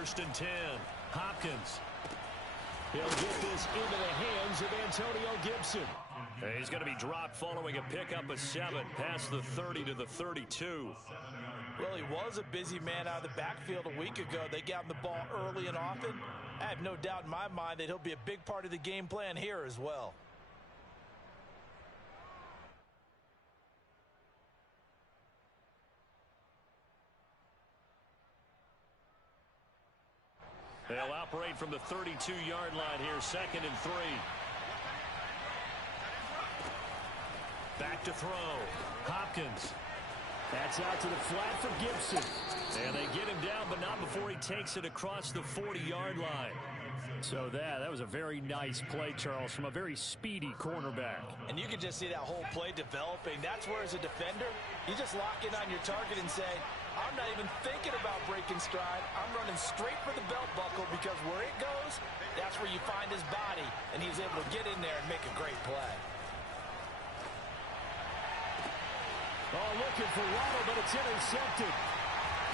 first and 10. Hopkins. He'll get this into the hands of Antonio Gibson. He's going to be dropped following a pickup of 7 past the 30 to the 32. Well, he was a busy man out of the backfield a week ago. They got him the ball early and often. I have no doubt in my mind that he'll be a big part of the game plan here as well. They'll operate from the 32-yard line here, second and 3. Back to throw. Hopkins. That's out to the flat for Gibson. And they get him down, but not before he takes it across the 40-yard line. So that was a very nice play, Charles, from a very speedy cornerback. And you can just see that whole play developing. That's where, as a defender, you just lock in on your target and say, I'm not even thinking about breaking stride. I'm running straight for the belt buckle, because where it goes, that's where you find his body. And he's able to get in there and make a great play. Oh, looking for Waddle, but it's intercepted.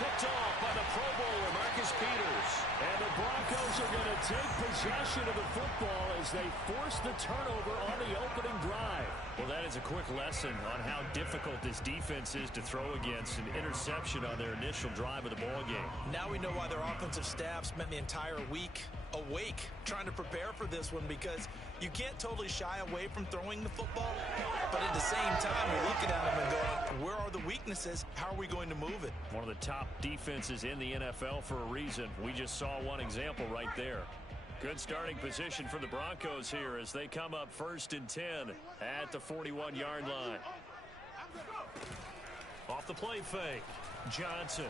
Picked off by the Pro Bowler, Marcus Peters. And the Broncos are going to take possession of the football as they force the turnover on the opening drive. Well, that is a quick lesson on how difficult this defense is to throw against. An interception on their initial drive of the ball game. Now we know why their offensive staff spent the entire week awake trying to prepare for this one, because you can't totally shy away from throwing the football, but at the same time you're looking at them and going, where are the weaknesses? How are we going to move it? One of the top defenses in the NFL for a reason. We just saw one example right there. Good starting position for the Broncos here as they come up first and 10 at the 41-yard line. Off the play fake. Johnson.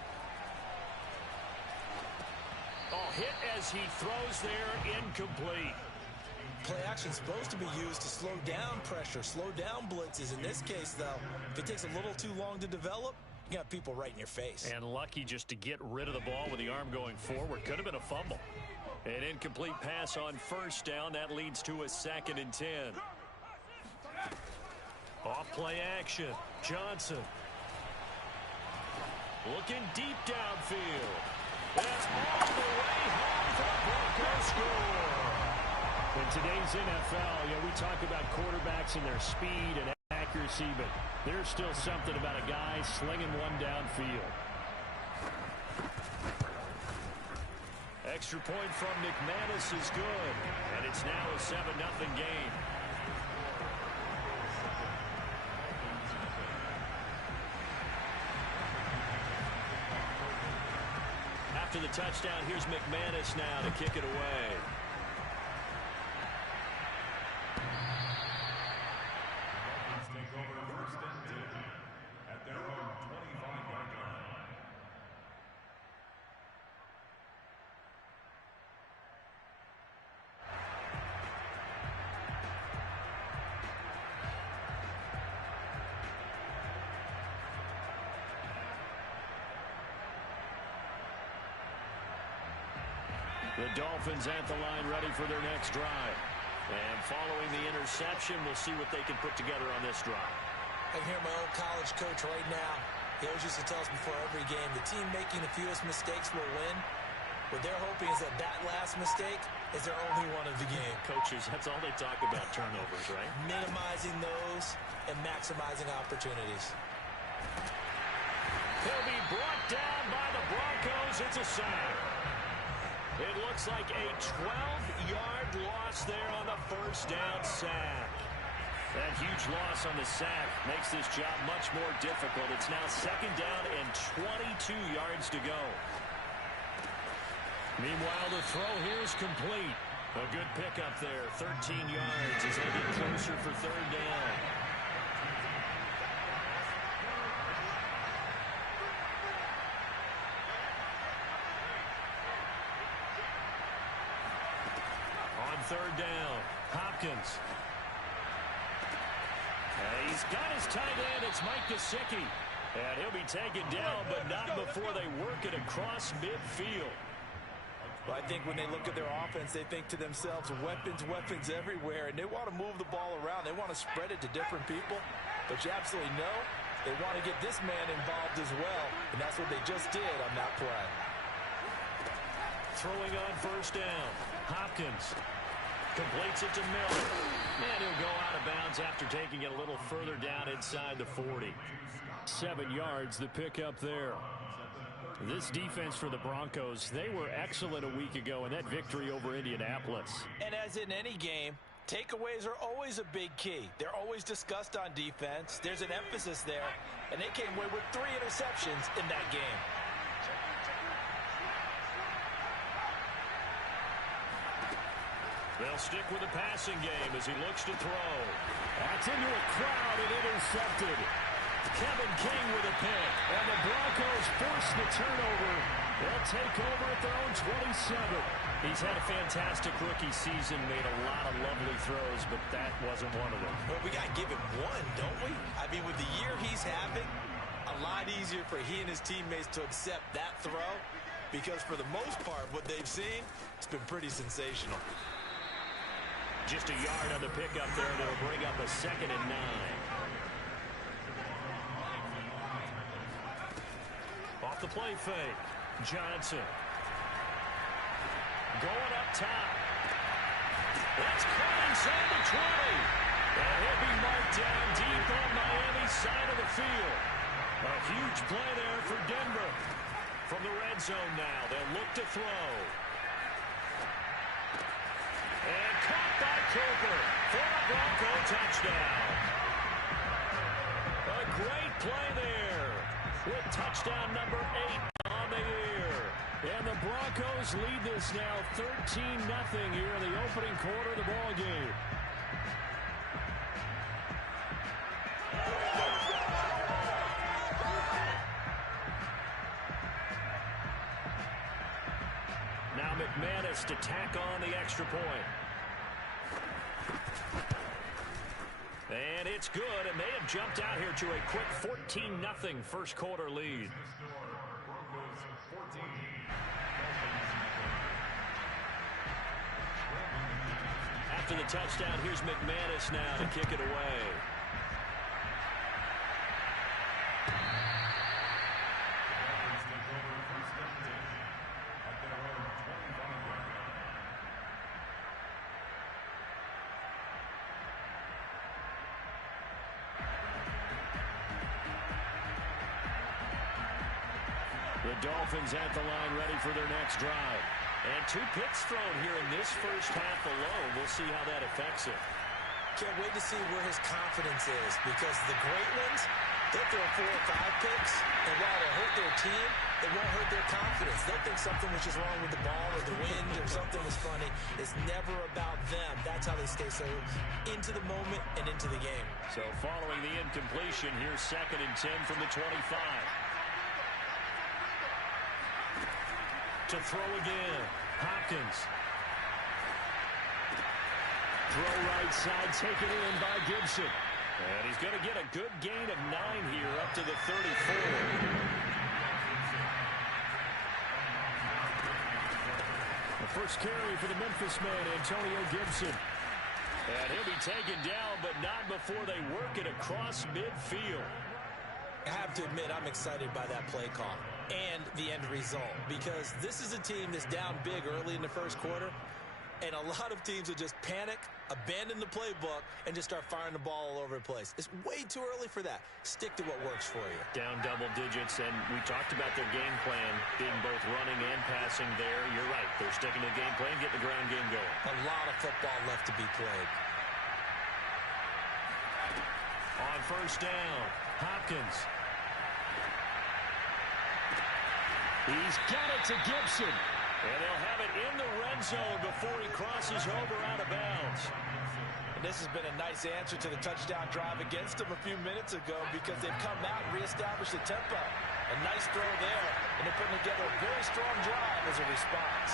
Oh, hit as he throws there, incomplete. Play action is supposed to be used to slow down pressure, slow down blitzes. In this case, though, if it takes a little too long to develop, you got people right in your face. And lucky just to get rid of the ball with the arm going forward. Could have been a fumble. An incomplete pass on first down. That leads to a second and 10. Off play action. Johnson. Looking deep downfield. That's all the way home for the Broncos score. In today's NFL, we talk about quarterbacks and their speed and accuracy, but there's still something about a guy slinging one downfield. Extra point from McManus is good, and it's now a 7-0 game. After the touchdown, here's McManus now to kick it away. The Dolphins at the line ready for their next drive. And following the interception, we'll see what they can put together on this drive. I can hear my old college coach right now. He always used to tell us before every game, the team making the fewest mistakes will win. What they're hoping is that last mistake is their only one of the game. Coaches, that's all they talk about, turnovers, right? Minimizing those and maximizing opportunities. He'll be brought down by the Broncos. It's a sack. It looks like a 12-yard loss there on the first down sack. That huge loss on the sack makes this job much more difficult. It's now second down and 22 yards to go. Meanwhile, the throw here is complete. A good pickup there, 13 yards as they get closer for third down. Third down. Hopkins. He's got his tight end. It's Mike Gesicki. And he'll be taken down, but not before they work it across midfield. Well, I think when they look at their offense, they think to themselves, weapons everywhere, and they want to move the ball around. They want to spread it to different people. But you absolutely know they want to get this man involved as well, and that's what they just did on that play. Throwing on first down. Hopkins completes it to Miller. And he'll go out of bounds after taking it a little further down inside the 40. 7 yards, the pickup there. This defense for the Broncos, they were excellent a week ago in that victory over Indianapolis. And as in any game, takeaways are always a big key. They're always discussed on defense. There's an emphasis there, and they came away with 3 interceptions in that game. They'll stick with the passing game as he looks to throw. That's into a crowd and intercepted. Kevin King with a pick, and the Broncos force the turnover. They'll take over at their own 27. He's had a fantastic rookie season, made a lot of lovely throws, but that wasn't one of them. Well, we got to give him one, don't we? I mean, with the year he's having, a lot easier for he and his teammates to accept that throw, because for the most part, what they've seen, it's been pretty sensational. Just a yard on the pickup there, and it'll bring up a 2nd and 9. Off the play fake. Johnson. Going up top. That's caught inside the 20. And he'll be marked down deep on Miami's side of the field. A huge play there for Denver. From the red zone now, they'll look to throw. And caught by Cooper for a Bronco touchdown. A great play there with touchdown number 8 on the year. And the Broncos lead this now 13-0 here in the opening quarter of the ball game. Now McManus to tack on the extra point. And it's good, and they have jumped out here to a quick 14-0 first quarter lead. After the touchdown, here's McManus now to kick it away. The Dolphins at the line ready for their next drive. And 2 picks thrown here in this first half alone. We'll see how that affects it. Can't wait to see where his confidence is, because the great ones, they'll throw 4 or 5 picks, and while it'll hurt their team, it won't hurt their confidence. They'll think something was just wrong with the ball or the wind or something was funny. It's never about them. That's how they stay so into the moment and into the game. So following the incompletion, here's 2nd and 10 from the 25. To throw again. Hopkins. Throw right side, taken in by Gibson. And he's going to get a good gain of 9 here up to the 34. The first carry for the Memphis man, Antonio Gibson. And he'll be taken down, but not before they work it across midfield. I have to admit, I'm excited by that play call and the end result, because this is a team that's down big early in the first quarter, and a lot of teams will just panic, abandon the playbook, and just start firing the ball all over the place. It's way too early for that. Stick to what works for you. Down double digits, and we talked about their game plan being both running and passing there. You're right. They're sticking to the game plan, getting the ground game going. A lot of football left to be played. On first down, Hopkins. He's got it to Gibson. And they'll have it in the red zone before he crosses over out of bounds. And this has been a nice answer to the touchdown drive against them a few minutes ago, because they've come out and reestablished the tempo. A nice throw there, and they're putting together a very strong drive as a response.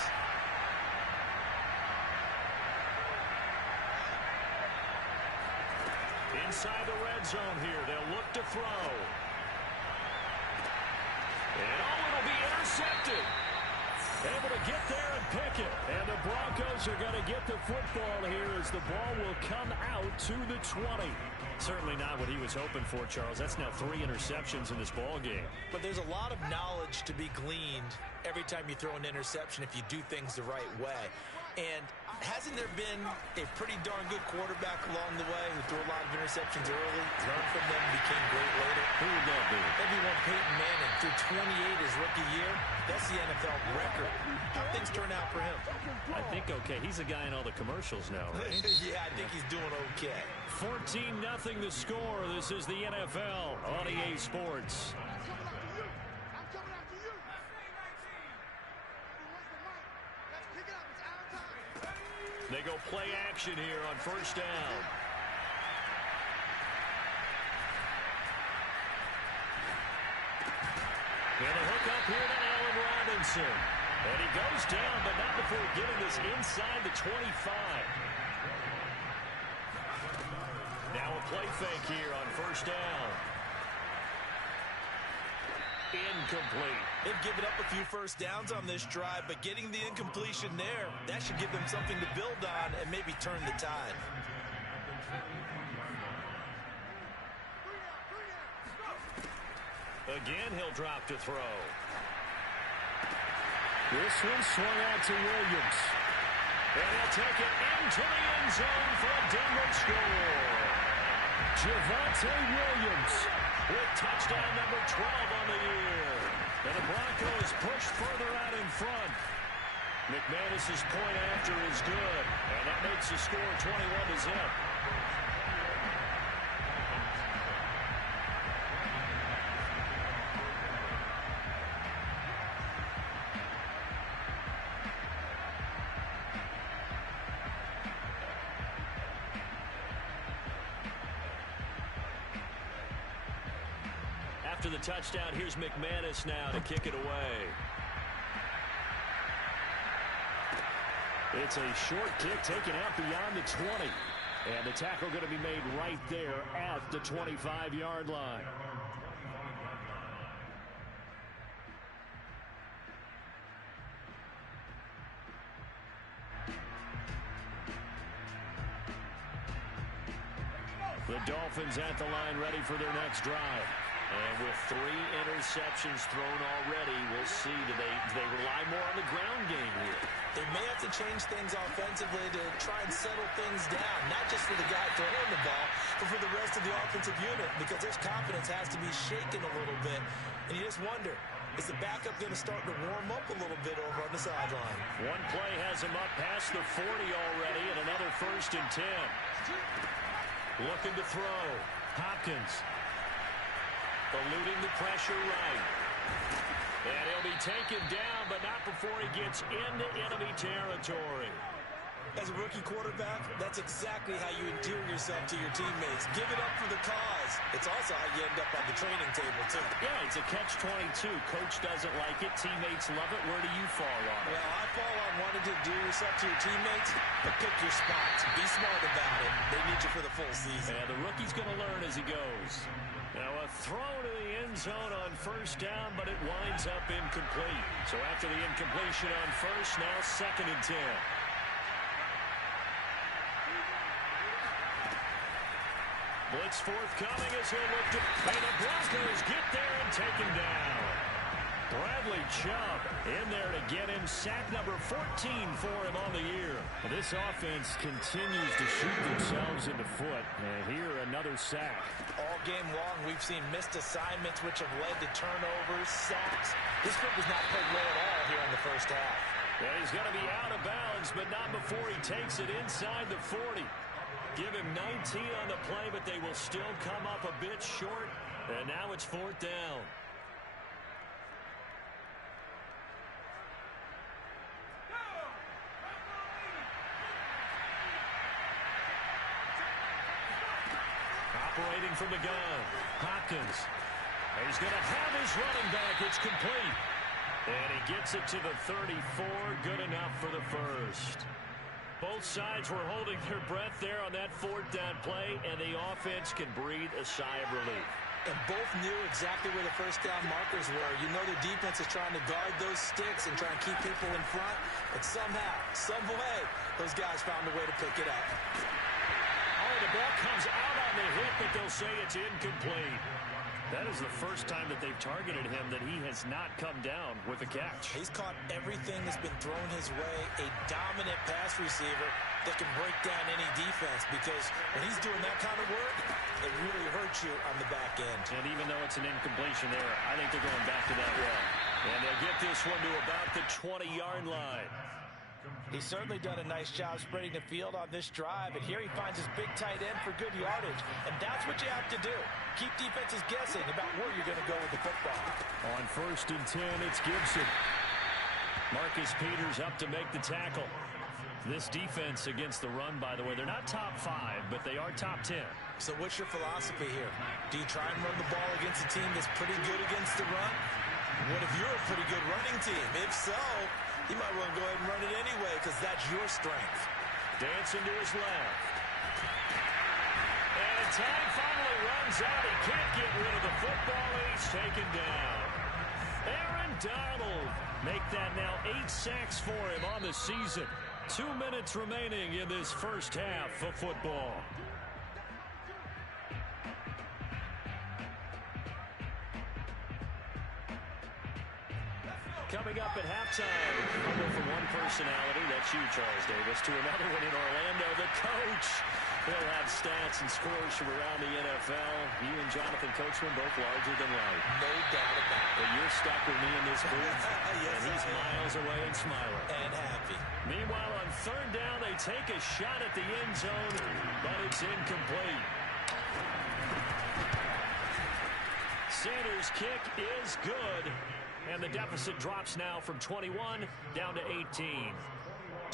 Inside the red zone here, they'll look to throw. And it'll be intercepted. Able to get there and pick it. And the Broncos are going to get the football here as the ball will come out to the 20. Certainly not what he was hoping for, Charles. That's now 3 interceptions in this ball game. But there's a lot of knowledge to be gleaned every time you throw an interception if you do things the right way. And hasn't there been a pretty darn good quarterback along the way who threw a lot of interceptions early, learned from them, became great later? Who would that be? Everyone, Peyton Manning, threw 28 his rookie year. That's the NFL record. How things turn out for him? I think okay. He's a guy in all the commercials now, right? Yeah, I think he's doing okay. 14-0 the score. This is the NFL on EA Sports. They go play action here on first down. And a hook up here to Allen Robinson. And he goes down, but not before getting this inside the 25. Now a play fake here on first down. Incomplete. They've given up a few first downs on this drive, but getting the incompletion there, that should give them something to build on and maybe turn the tide. Again, he'll drop to throw. This one swung out to Williams. And he'll take it into the end zone for a Denver score. Javonte Williams with touchdown number 12 on the year. And the Broncos push further out in front. McManus's point after is good. And that makes the score 21-0. After the touchdown, here's McManus now to kick it away. It's a short kick taken out beyond the 20. And the tackle going to be made right there at the 25-yard line. The Dolphins at the line ready for their next drive. And with 3 interceptions thrown already, we'll see. Do they rely more on the ground game here? They may have to change things offensively to try and settle things down, not just for the guy throwing the ball, but for the rest of the offensive unit, because their confidence has to be shaken a little bit. And you just wonder, is the backup going to start to warm up a little bit over on the sideline? One play has him up past the 40 already, and another 1st and 10. Looking to throw. Hopkins. Eluding the pressure right. And he'll be taken down, but not before he gets into enemy territory. As a rookie quarterback, that's exactly how you endear yourself to your teammates. Give it up for the cause. It's also how you end up on the training table, too. Yeah, it's a catch-22. Coach doesn't like it. Teammates love it. Where do you fall on it? Well, I fall on wanting to do yourself to your teammates, but pick your spots. Be smart about it. They need you for the full season. Yeah, the rookie's going to learn as he goes. Now a throw to the end zone on first down, but it winds up incomplete. So after the incompletion on first, now 2nd and 10. Blitz forthcoming as he'll look to... And the Broncos get there and take him down. Bradley Chubb in there to get him. Sack number 14 for him on the year. This offense continues to shoot themselves in the foot. And here, another sack. All game long, we've seen missed assignments, which have led to turnovers, sacks. This group has not played well at all here in the first half. Yeah, he's going to be out of bounds, but not before he takes it inside the 40. Give him 19 on the play, but they will still come up a bit short. And now it's 4th down. Operating from the gun, Hopkins. He's going to have his running back. It's complete. And he gets it to the 34. Good enough for the first. Both sides were holding their breath there on that 4th down play, and the offense can breathe a sigh of relief. And both knew exactly where the first down markers were. You know the defense is trying to guard those sticks and try and keep people in front. But somehow, some way, those guys found a way to pick it up. Oh, the ball comes out on the hit, but they'll say it's incomplete. That is the first time that they've targeted him that he has not come down with a catch. He's caught everything that's been thrown his way. A dominant pass receiver that can break down any defense, because when he's doing that kind of work, it really hurts you on the back end. And even though it's an incompletion there, I think they're going back to that run. And they'll get this one to about the 20-yard line. He's certainly done a nice job spreading the field on this drive, and here he finds his big tight end for good yardage. And that's what you have to do. Keep defenses guessing about where you're going to go with the football. On 1st and 10, it's Gibson. Marcus Peters up to make the tackle. This defense against the run, by the way, they're not top 5, but they are top 10. So what's your philosophy here? Do you try and run the ball against a team that's pretty good against the run? What if you're a pretty good running team? If so, you might want to go ahead and run it anyway, because that's your strength. Dancing to his left. And time finally runs out. He can't get rid of the football. He's taken down. Aaron Donald make that now 8 sacks for him on the season. 2 minutes remaining in this first half of football. Coming up at halftime, I'll go from one personality, that's you, Charles Davis, to another one in Orlando, the coach. He'll have stats and scores from around the NFL. You and Jonathan Coachman both larger than life. No doubt about it. But you're stuck with me in this booth, Yes, and he's miles away and smiling. And happy. Meanwhile, on 3rd down, they take a shot at the end zone, but it's incomplete. Sanders' kick is good. And the deficit drops now from 21 down to 18.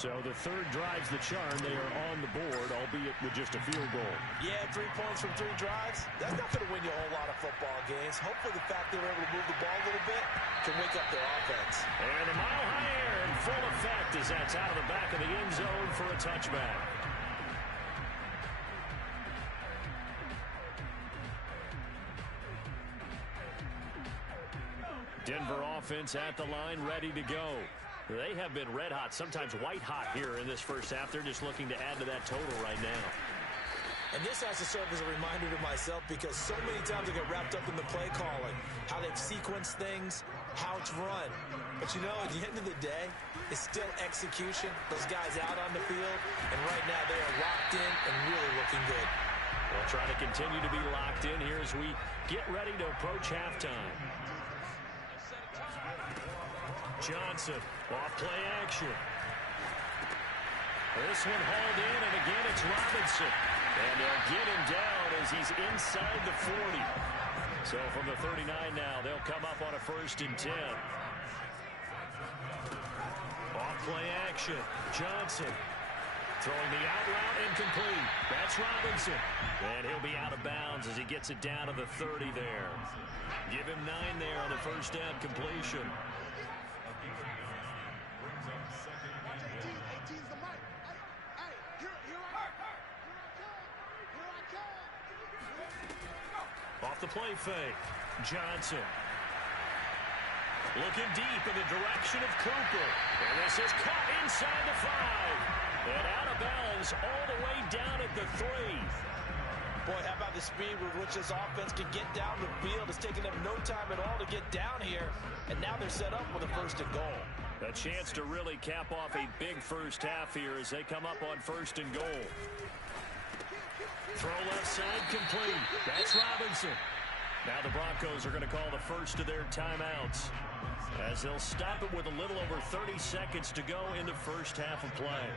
So the 3rd drives the charm. They are on the board, albeit with just a field goal. Yeah, 3 points from 3 drives. That's not going to win you a whole lot of football games. Hopefully the fact they're able to move the ball a little bit can wake up their offense. And a mile high air in full effect as that's out of the back of the end zone for a touchback. Denver offense at the line, ready to go. They have been red hot, sometimes white hot here in this first half. They're just looking to add to that total right now. And this has to serve as a reminder to myself, because so many times I get wrapped up in the play calling, how they've sequenced things, how it's run. But you know, at the end of the day, it's still execution. Those guys out on the field, and right now they are locked in and really looking good. We'll try to continue to be locked in here as we get ready to approach halftime. Johnson, off play action. This one hauled in, and again it's Robinson. And they'll get him down as he's inside the 40. So from the 39 now, they'll come up on a 1st and 10. Off play action. Johnson throwing the out route, incomplete. That's Robinson. And he'll be out of bounds as he gets it down to the 30 there. Give him 9 there on the 1st down completion. Off the play fake. Johnson. Looking deep in the direction of Cooper. And this is caught inside the 5. And out of bounds all the way down at the 3. Boy, how about the speed with which this offense can get down the field? It's taken them no time at all to get down here. And now they're set up with a 1st and goal. A chance to really cap off a big first half here as they come up on 1st and goal. Throw left side complete. That's Robinson. Now the Broncos are going to call the first of their timeouts as they'll stop it with a little over 30 seconds to go in the first half of play.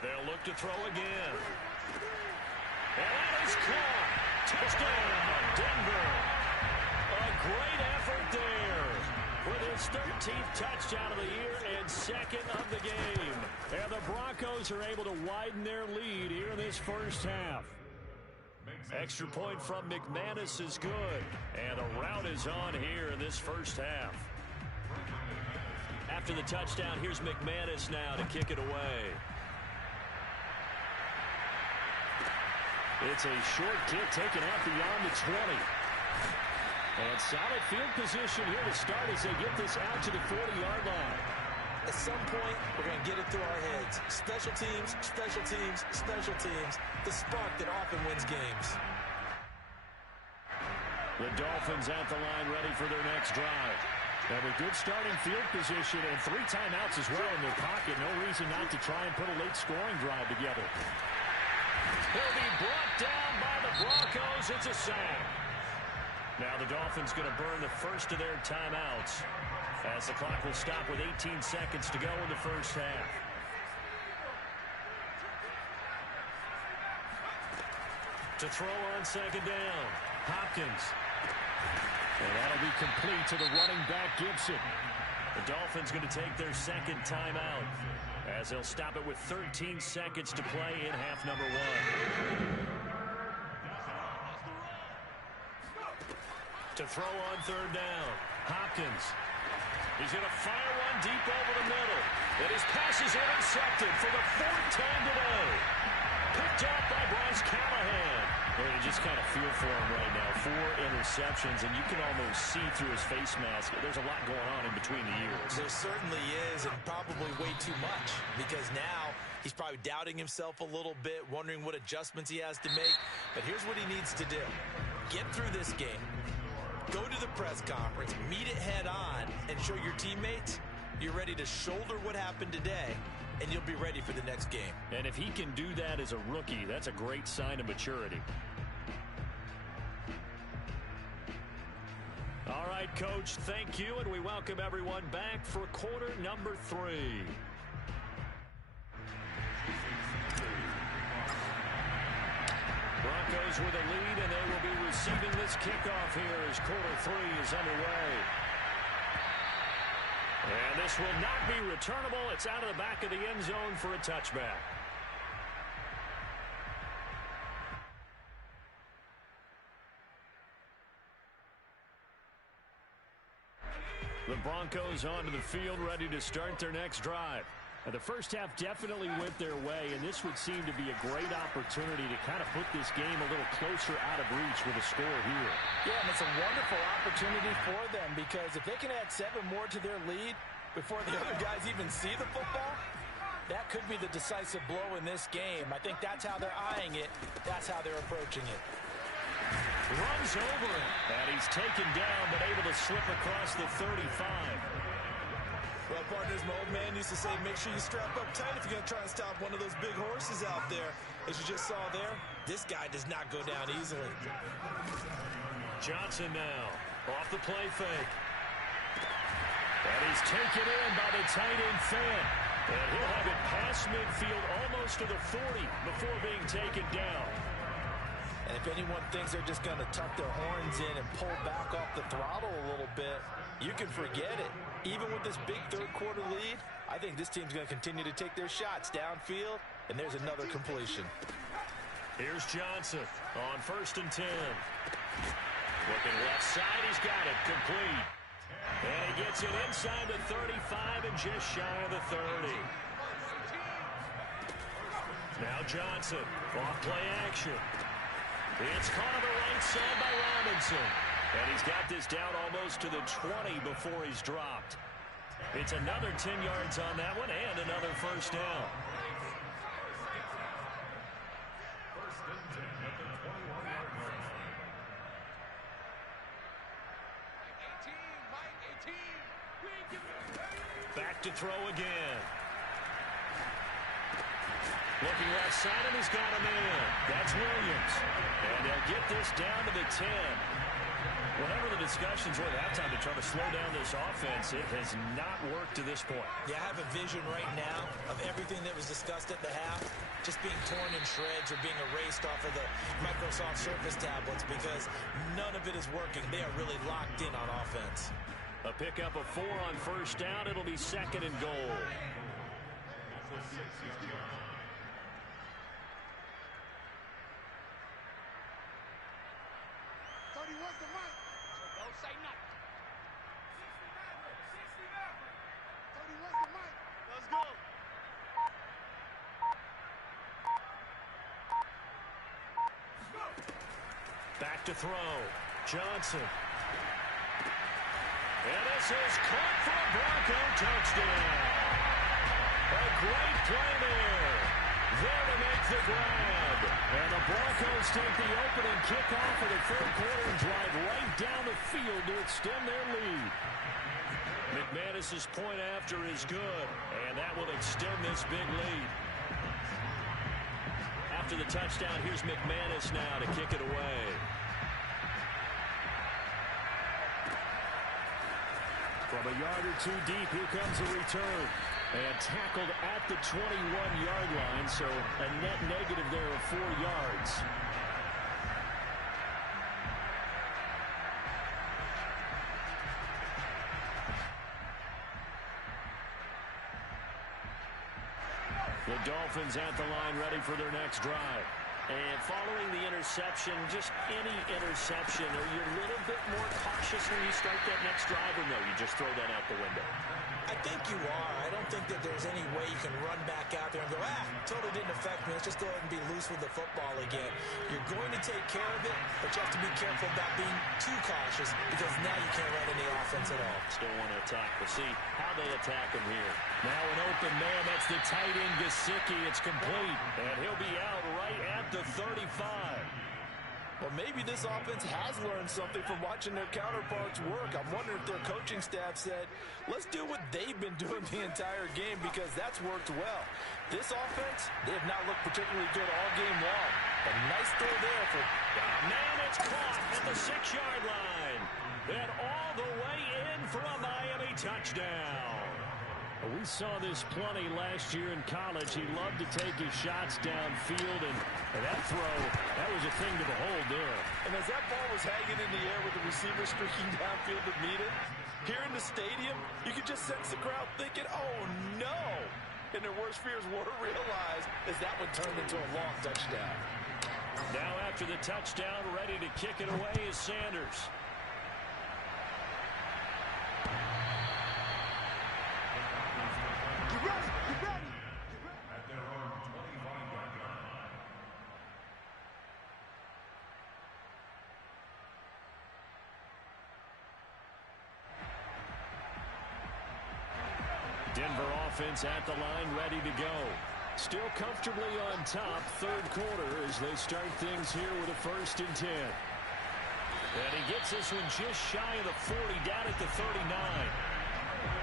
They'll look to throw again. And that is caught. Touchdown, Denver. A great effort there with his 13th touchdown of the year and 2nd of the game. And the Broncos are able to widen their lead here in this first half. Extra point from McManus is good. And the route is on here in this first half. After the touchdown, here's McManus now to kick it away. It's a short kick taken out beyond the 20. And solid field position here to start as they get this out to the 40-yard line. At some point, we're going to get it through our heads. Special teams, special teams, special teams. The spark that often wins games. The Dolphins at the line ready for their next drive. They have a good starting field position and 3 timeouts as well in their pocket. No reason not to try and put a late scoring drive together. He'll be brought down by the Broncos. It's a sack. Now the Dolphins going to burn the first of their timeouts as the clock will stop with 18 seconds to go in the first half. To throw on second down, Hopkins. And that'll be complete to the running back, Gibson. The Dolphins going to take their second timeout as they'll stop it with 13 seconds to play in half number 1. To throw on third down, Hopkins. He's going to fire one deep over the middle. And his pass is intercepted for the 4th time today. Picked up by Bryce Callahan. Well, you just kind of feel for him right now. 4 interceptions, and you can almost see through his face mask. There's a lot going on in between the ears. There certainly is, and probably way too much, because now he's probably doubting himself a little bit, wondering what adjustments he has to make. But here's what he needs to do. Get through this game. Go to the press conference, meet it head on, and show your teammates you're ready to shoulder what happened today, and you'll be ready for the next game. And if he can do that as a rookie, that's a great sign of maturity. All right, Coach, thank you, and we welcome everyone back for quarter number 3. Broncos with a lead, and they will be receiving this kickoff here as quarter 3 is underway. And this will not be returnable. It's out of the back of the end zone for a touchback. The Broncos onto the field, ready to start their next drive. And the first half definitely went their way, and this would seem to be a great opportunity to kind of put this game a little closer out of reach with a score here. Yeah, and it's a wonderful opportunity for them, because if they can add 7 more to their lead before the other guys even see the football, that could be the decisive blow in this game. I think that's how they're eyeing it. That's how they're approaching it. Runs over him, and he's taken down, but able to slip across the 35. Well, partners, my old man used to say, make sure you strap up tight if you're going to try and stop one of those big horses out there. As you just saw there, this guy does not go down easily. Johnson now, off the play fake. And he's taken in by the tight end Fant. And he'll have it past midfield almost to the 40 before being taken down. And if anyone thinks they're just going to tuck their horns in and pull back off the throttle a little bit, you can forget it. Even with this big third-quarter lead, I think this team's going to continue to take their shots downfield, and there's another completion. Here's Johnson on 1st and 10. Looking left side, he's got it, complete. And he gets it inside the 35 and just shy of the 30. Now Johnson, off play action. It's caught on the right side by Robinson. And he's got this down almost to the 20 before he's dropped. It's another 10 yards on that one and another first down. Back to throw again. Looking left side, and he's got a man. That's Williams. And they'll get this down to the 10. Whatever the discussions were at halftime to try to slow down this offense, it has not worked to this point. Yeah, I have a vision right now of everything that was discussed at the half just being torn in shreds or being erased off of the Microsoft Surface tablets, because none of it is working. They are really locked in on offense. A pickup of 4 on first down. It'll be 2nd and goal. to throw. Johnson. And this is caught for a Bronco touchdown. A great play there. There to make the grab. And the Broncos take the opening kickoff of the third quarter and drive right down the field to extend their lead. McManus's point after is good, and that will extend this big lead. After the touchdown, here's McManus now to kick it away. From a yard or two deep, here comes a return. And tackled at the 21-yard line, so a net negative there of 4 yards. The Dolphins at the line ready for their next drive. And following the interception, just any interception, are you a little bit more cautious when you start that next drive, or no, you just throw that out the window? I think you are. I don't think that there's any way you can run back out there and go, totally didn't affect me. Let's just go ahead and be loose with the football again. You're going to take care of it, but you have to be careful about being too cautious because now you can't run any offense at all. Still want to attack. We'll see how they attack him here. Now an open man. That's the tight end, Gesicki. It's complete, and he'll be out right at the 35. Well, maybe this offense has learned something from watching their counterparts work. I'm wondering if their coaching staff said, let's do what they've been doing the entire game because that's worked well. This offense, they have not looked particularly good all game long. A nice throw there for... Man, it's caught at the 6-yard line. And all the way in for a Miami touchdown. We saw this plenty last year in college. He loved to take his shots downfield, and that throw, that was a thing to behold there. And as that ball was hanging in the air with the receiver streaking downfield to meet it, here in the stadium, you could just sense the crowd thinking, oh, no. And their worst fears were realized as that one turned into a long touchdown. Now after the touchdown, ready to kick it away is Sanders. Denver offense at the line, ready to go. Still comfortably on top, third quarter as they start things here with a 1st and 10. And he gets this one just shy of the 40, down at the 39.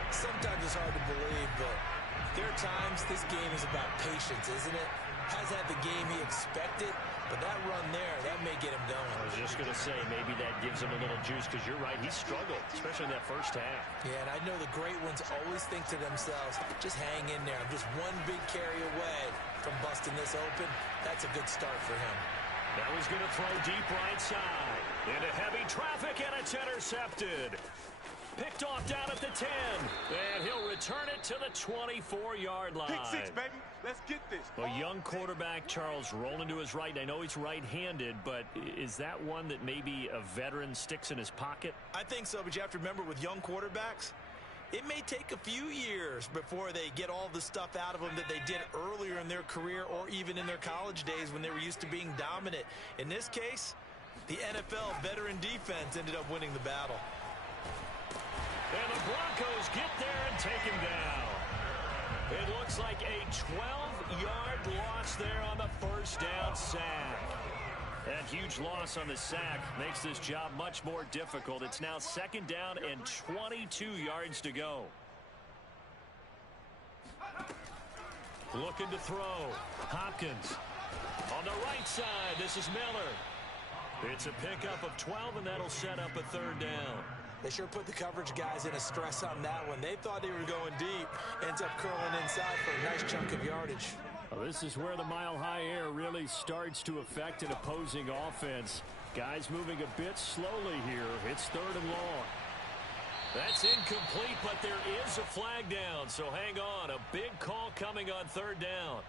Sometimes it's hard to believe, but there are times this game is about patience, isn't it? Has had the game he expected, but that run there, that may get him going. I was just going to say, maybe that gives him a little juice, because you're right, he struggled, especially in that first half. Yeah, and I know the great ones always think to themselves, just hang in there. I'm just one big carry away from busting this open. That's a good start for him. Now he's going to throw deep right side. Into heavy traffic, and it's intercepted. Picked off down at the 10. And he'll return it to the 24-yard line. Pick 6, baby. Let's get this. A young quarterback, Charles, rolling to his right. I know he's right-handed, but is that one that maybe a veteran sticks in his pocket? I think so, but you have to remember with young quarterbacks, it may take a few years before they get all the stuff out of them that they did earlier in their career or even in their college days when they were used to being dominant. In this case, the NFL veteran defense ended up winning the battle. And the Broncos get there and take him down. It looks like a 12-yard loss there on the first down sack. That huge loss on the sack makes this job much more difficult. It's now 2nd down and 22 yards to go. Looking to throw. Hopkins. On the right side, this is Miller. It's a pickup of 12, and that'll set up a 3rd down. They sure put the coverage guys in a stress on that one. They thought they were going deep. Ends up curling inside for a nice chunk of yardage. Well, this is where the mile-high air really starts to affect an opposing offense. Guys moving a bit slowly here. It's 3rd and long. That's incomplete, but there is a flag down, so hang on. A big call coming on 3rd down.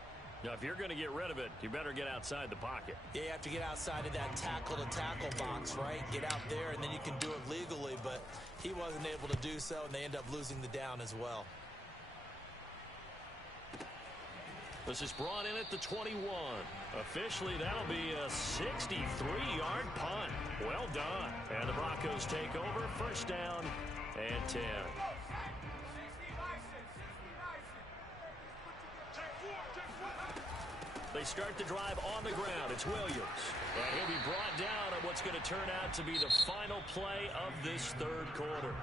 Now, if you're going to get rid of it, you better get outside the pocket. Yeah, you have to get outside of that tackle-to-tackle box, right? Get out there, and then you can do it legally, but he wasn't able to do so, and they end up losing the down as well. This is brought in at the 21. Officially, that'll be a 63-yard punt. Well done. And the Broncos take over. First down and 10. They start the drive on the ground. It's Williams. And he'll be brought down on what's going to turn out to be the final play of this third quarter.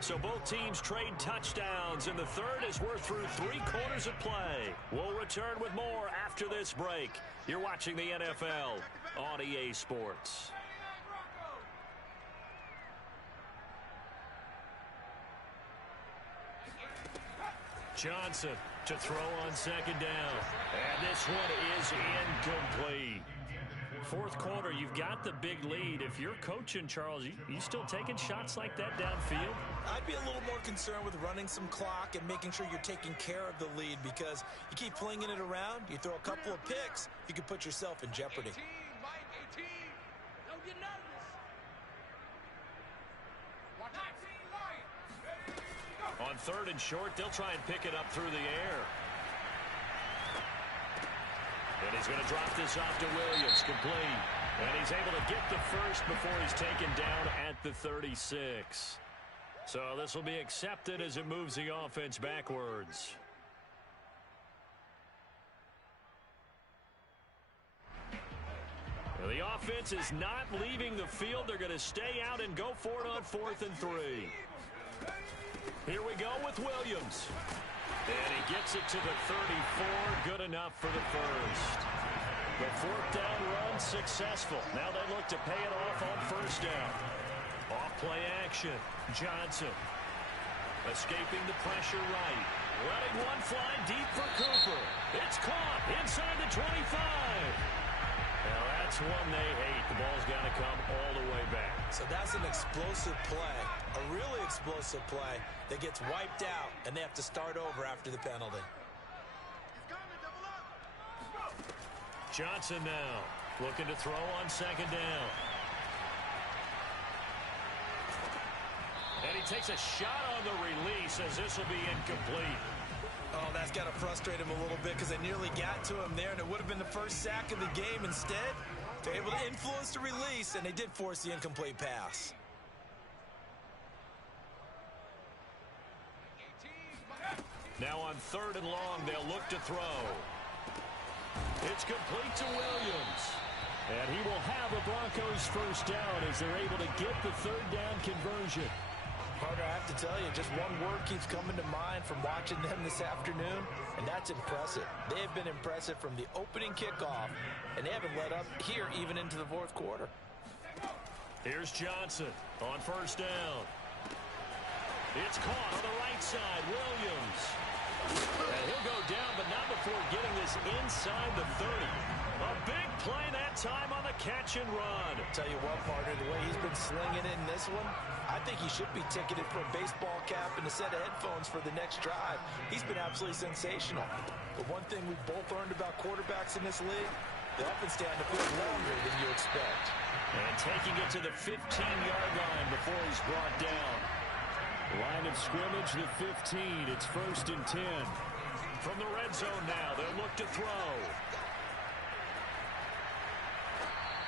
So both teams trade touchdowns, and the third as we're through 3 quarters of play. We'll return with more after this break. You're watching the NFL on EA Sports. Johnson to throw on second down. And this one is incomplete. Fourth quarter, you've got the big lead. If you're coaching, Charles, you still taking shots like that downfield? I'd be a little more concerned with running some clock and making sure you're taking care of the lead, because you keep flinging it around, you throw a couple of picks, you can put yourself in jeopardy. On third and short, they'll try and pick it up through the air. And he's going to drop this off to Williams, complete. And he's able to get the first before he's taken down at the 36. So this will be accepted as it moves the offense backwards. Well, the offense is not leaving the field. They're going to stay out and go for it on 4th and 3. Here we go with Williams. And he gets it to the 34. Good enough for the first. The 4th down run successful. Now they look to pay it off on first down. Off play action. Johnson escaping the pressure right. Letting one fly deep for Cooper. It's caught inside the 25. Now that's one they hate. The ball's got to come all the way back. So that's an explosive play, a really explosive play that gets wiped out, and they have to start over after the penalty. Johnson now looking to throw on second down. And he takes a shot on the release as this will be incomplete. Oh, that's got to frustrate him a little bit, because they nearly got to him there, and it would have been the first sack of the game. Instead, they're able to influence the release, and they did force the incomplete pass. Now on third and long, they'll look to throw. It's complete to Williams. And he will have a Broncos first down as they're able to get the third down conversion. Carter, I have to tell you, just one word keeps coming to mind from watching them this afternoon, and that's impressive. They have been impressive from the opening kickoff, and they haven't let up here even into the fourth quarter. Here's Johnson on first down. It's caught on the right side. Williams. And he'll go down, but not before getting this inside the 30. A big play that time on the catch and run. Tell you what, partner, the way he's been slinging it in this one, I think he should be ticketed for a baseball cap and a set of headphones for the next drive. He's been absolutely sensational. But one thing we've both learned about quarterbacks in this league, they often stay on the field longer than you expect. And taking it to the 15-yard line before he's brought down. Line of scrimmage, the 15. It's 1st and 10. From the red zone now, they'll look to throw.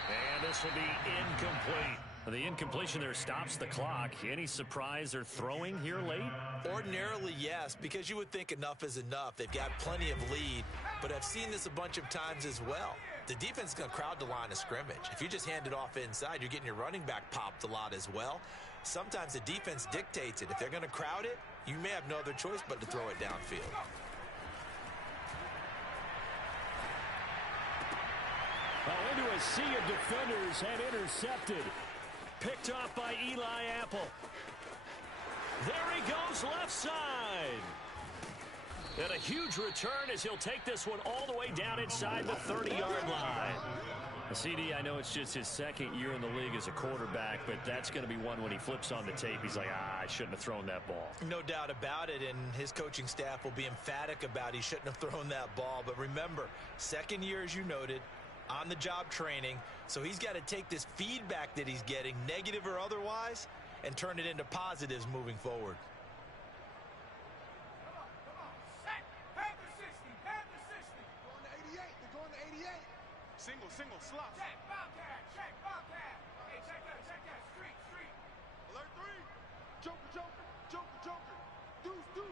And this will be incomplete. The incompletion there stops the clock. Any surprise they're throwing here late? Ordinarily, yes, because you would think enough is enough. They've got plenty of lead, but I've seen this a bunch of times as well. The defense is going to crowd the line of scrimmage. If you just hand it off inside, you're getting your running back popped a lot as well. Sometimes the defense dictates it. If they're going to crowd it, you may have no other choice but to throw it downfield. Into a sea of defenders and intercepted. Picked off by Eli Apple. There he goes left side. And a huge return as he'll take this one all the way down inside the 30-yard line. CD, I know it's just his second year in the league as a quarterback, but that's going to be one when he flips on the tape. He's like, I shouldn't have thrown that ball. No doubt about it, and his coaching staff will be emphatic about he shouldn't have thrown that ball. But remember, second year, as you noted, on-the-job training, so he's got to take this feedback that he's getting, negative or otherwise, and turn it into positives moving forward. Single, slot. Check, Bobcat, check, Bobcat. Hey, check that, street. Alert 3. Joker. Deuce.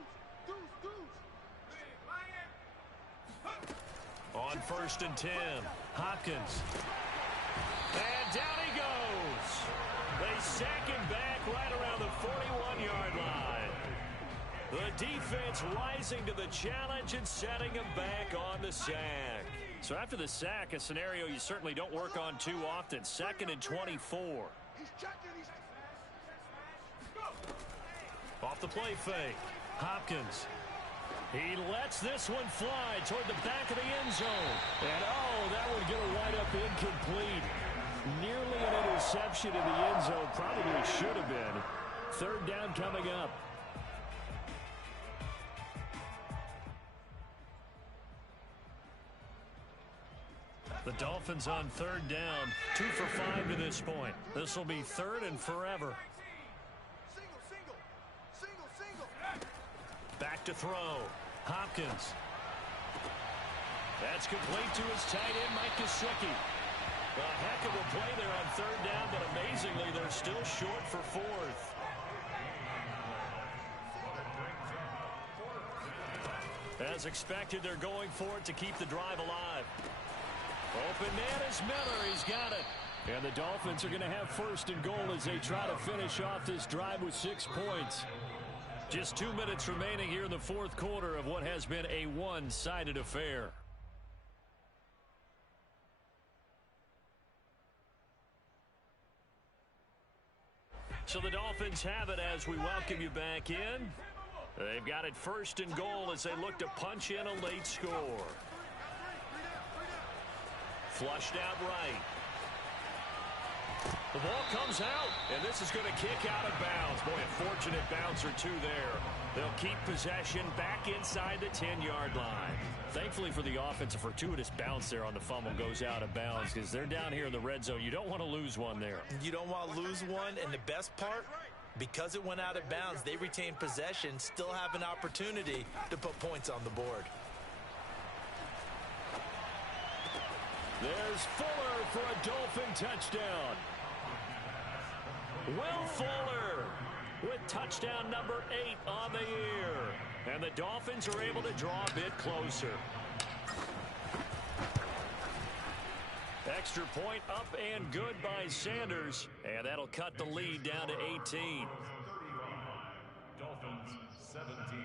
On 1st and 10, Hopkins. And down he goes. They sack him back right around the 41-yard line. The defense rising to the challenge and setting him back on the sack. So after the sack, a scenario you certainly don't work on too often. 2nd and 24. He's checking. Off the play fake. Hopkins. He lets this one fly toward the back of the end zone. And, that would get a wide-up incomplete. Nearly an interception in the end zone. Probably should have been. 3rd down coming up. The Dolphins on 3rd down. 2 for 5 to this point. This will be 3rd and forever. Single. Back to throw. Hopkins. That's complete to his tight end, Mike Gesicki. A heck of a play there on 3rd down, but amazingly, they're still short for 4th. As expected, they're going for it to keep the drive alive. Open man is Miller. He's got it. And the Dolphins are going to have 1st and goal as they try to finish off this drive with 6 points. Just 2 minutes remaining here in the 4th quarter of what has been a one-sided affair. So the Dolphins have it as we welcome you back in. They've got it 1st and goal as they look to punch in a late score. Flushed out right. The ball comes out, and this is going to kick out of bounds. Boy, a fortunate bounce or two there. They'll keep possession back inside the 10-yard line. Thankfully for the offense, a fortuitous bounce there on the fumble goes out of bounds because they're down here in the red zone. You don't want to lose one there. You don't want to lose one, and the best part, because it went out of bounds, they retain possession, still have an opportunity to put points on the board. There's Fuller for a Dolphin touchdown. Will Fuller with touchdown number 8 on the year. And the Dolphins are able to draw a bit closer. Extra point up and good by Sanders. And that'll cut the lead down to 18. Dolphins 17.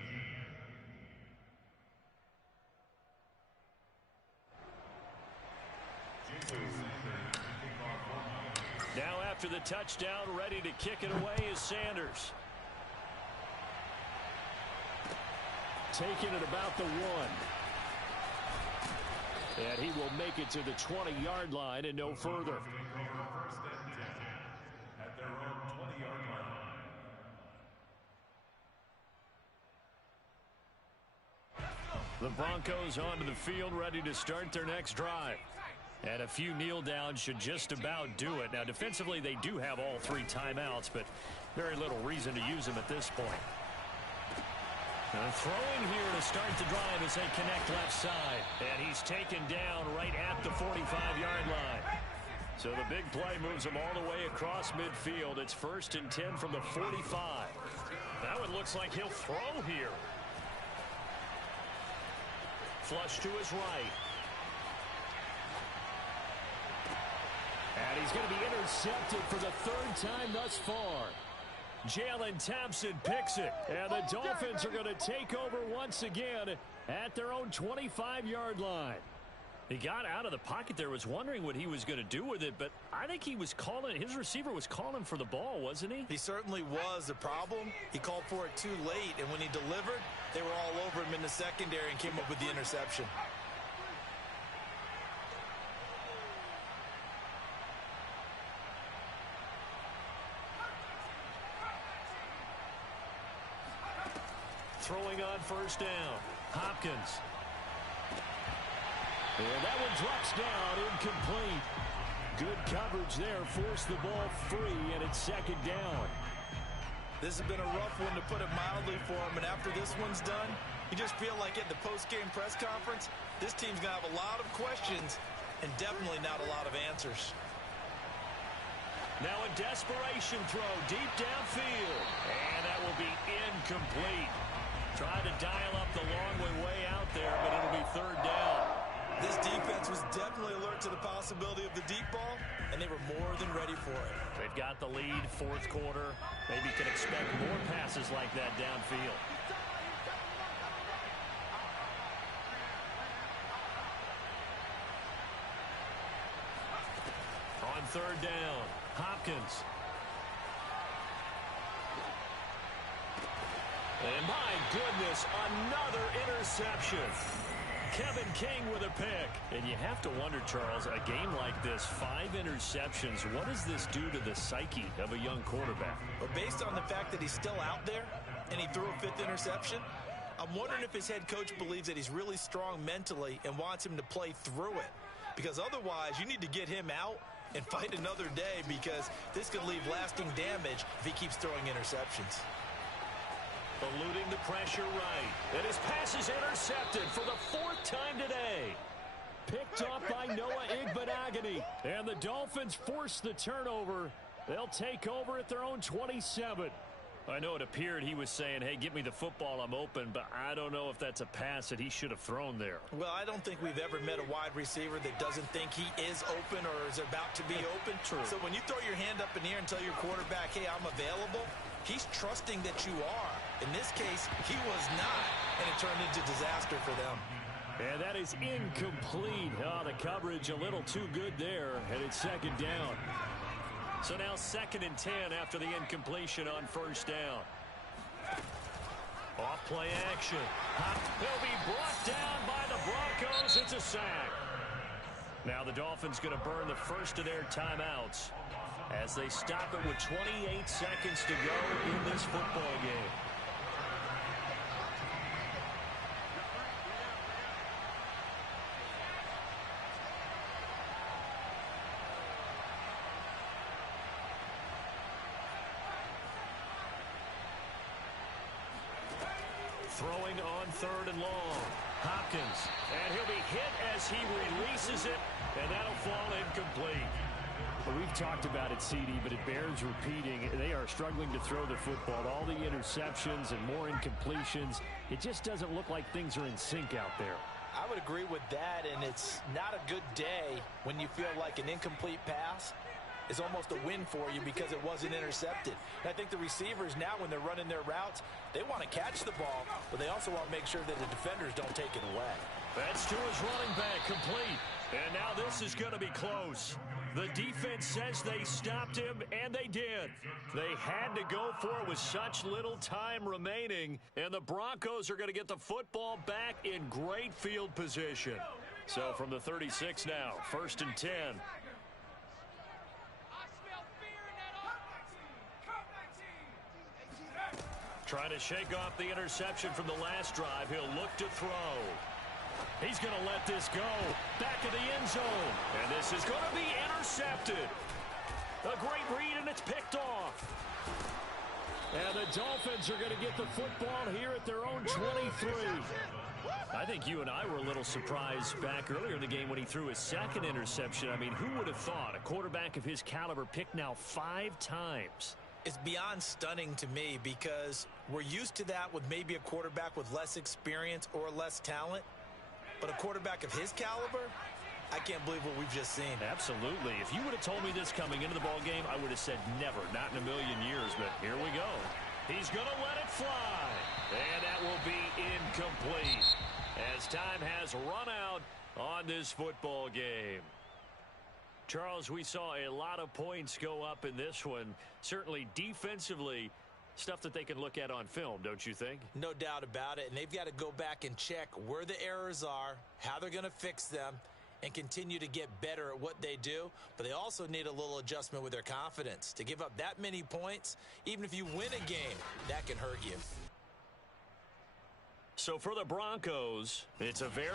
Now after the touchdown, ready to kick it away is Sanders. Taking it about the 1. And he will make it to the 20-yard line and no further. First and 10 at their own 20-yard line. The Broncos onto the field, ready to start their next drive. And a few kneel downs should just about do it. Now, defensively, they do have all 3 timeouts, but very little reason to use them at this point. And throwing here to start the drive as they connect left side. And he's taken down right at the 45-yard line. So the big play moves him all the way across midfield. It's 1st and 10 from the 45. Now it looks like he'll throw here. Flush to his right. And he's going to be intercepted for the 3rd time thus far. Jalen Thompson picks it. And the Dolphins are going to take over once again at their own 25-yard line. He got out of the pocket there, was wondering what he was going to do with it, but I think he was calling, his receiver was calling for the ball, wasn't he? He certainly was. The problem, he called for it too late, and when he delivered, they were all over him in the secondary and came up with the interception. Throwing on 1st down. Hopkins. And that one drops down, incomplete. Good coverage there, forced the ball free, and it's 2nd down. This has been a rough one, to put it mildly, for him, and after this one's done, you just feel like at the post-game press conference, this team's going to have a lot of questions and definitely not a lot of answers. Now a desperation throw deep downfield. And that will be incomplete. Trying to dial up the long way out there, but it'll be third down. This defense was definitely alert to the possibility of the deep ball, and they were more than ready for it. They've got the lead, fourth quarter. Maybe can expect more passes like that downfield. On third down, Hopkins. And my goodness, another interception. Kevin King with a pick. And you have to wonder, Charles, a game like this, 5 interceptions, what does this do to the psyche of a young quarterback? But based on the fact that he's still out there and he threw a 5th interception, I'm wondering if his head coach believes that he's really strong mentally and wants him to play through it. Because otherwise, you need to get him out and fight another day, because this could leave lasting damage if he keeps throwing interceptions. Eluding the pressure right. And his pass is intercepted for the 4th time today. Picked off by Noah Igbenogany. And the Dolphins force the turnover. They'll take over at their own 27. I know it appeared he was saying, hey, get me the football, I'm open, but I don't know if that's a pass that he should have thrown there. Well, I don't think we've ever met a wide receiver that doesn't think he is open or is about to be open. True. So when you throw your hand up in the air and tell your quarterback, hey, I'm available, he's trusting that you are. In this case, he was not, and it turned into disaster for them. And that is incomplete. Oh, the coverage a little too good there, and it's second down. So now 2nd and 10 after the incompletion on first down. Off play action. He'll be brought down by the Broncos. It's a sack. Now the Dolphins going to burn the first of their timeouts as they stop it with 28 seconds to go in this football game. Throwing on 3rd and long. Hopkins. And he'll be hit as he releases it. And that'll fall incomplete. Well, we've talked about it, CD, but it bears repeating. They are struggling to throw the football. All the interceptions and more incompletions. It just doesn't look like things are in sync out there. I would agree with that, and it's not a good day when you feel like an incomplete pass is almost a win for you because it wasn't intercepted. And I think the receivers now, when they're running their routes, they want to catch the ball, but they also want to make sure that the defenders don't take it away. That's to his running back, complete. And now this is going to be close. The defense says they stopped him, and they did. They had to go for it with such little time remaining, and the Broncos are going to get the football back in great field position. So from the 36 now, 1st and 10. Trying to shake off the interception from the last drive. He'll look to throw. He's going to let this go. Back of the end zone. And this is going to be intercepted. A great read, and it's picked off. And the Dolphins are going to get the football here at their own 23. I think you and I were a little surprised back earlier in the game when he threw his 2nd interception. I mean, who would have thought a quarterback of his caliber picked now 5 times? It's beyond stunning to me because we're used to that with maybe a quarterback with less experience or less talent. But a quarterback of his caliber, I can't believe what we've just seen. Absolutely. If you would have told me this coming into the ball game, I would have said never, not in a million years. But here we go. He's going to let it fly. And that will be incomplete as time has run out on this football game. Charles, we saw a lot of points go up in this one. Certainly defensively, stuff that they can look at on film, don't you think? No doubt about it. And they've got to go back and check where the errors are, how they're going to fix them, and continue to get better at what they do. But they also need a little adjustment with their confidence. To give up that many points, even if you win a game, that can hurt you. So for the Broncos, it's a very